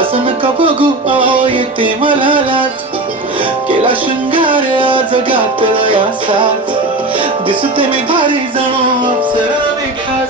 असं नका बघू अहो येते मला लाज. केला शृंगार आज घातला यासाच. दिसते मी भारी जणू अप्सरा मी खास.